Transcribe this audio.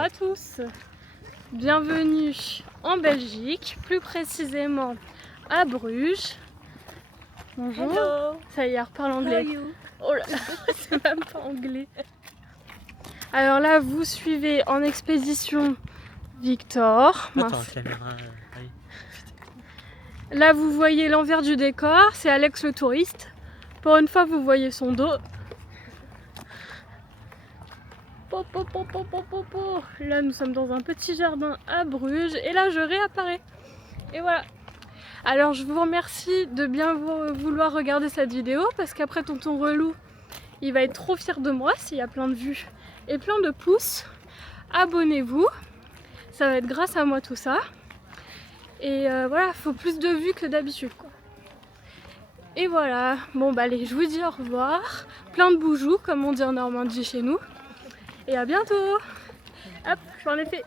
à tous, bienvenue en Belgique, plus précisément à Bruges. Bonjour. Hello. Ça y est, elle reparle anglais. How are you? Oh là là, c'est même pas anglais. Alors là, vous suivez en expédition Victor. Attends, Mince. caméra. Là, vous voyez l'envers du décor, c'est Alex Le Touriste. Pour une fois, vous voyez son dos. Là, nous sommes dans un petit jardin à Bruges et là, je réapparais. Et voilà. Alors, je vous remercie de bien vouloir regarder cette vidéo parce qu'après, tonton relou, il va être trop fier de moi s'il y a plein de vues et plein de pouces. Abonnez-vous. Ça va être grâce à moi tout ça. Et voilà, faut plus de vues que d'habitude, quoi. Et voilà. Bon, bah allez, je vous dis au revoir. Plein de boujous, comme on dit en Normandie chez nous. Et à bientôt. Hop, j'en ai fait.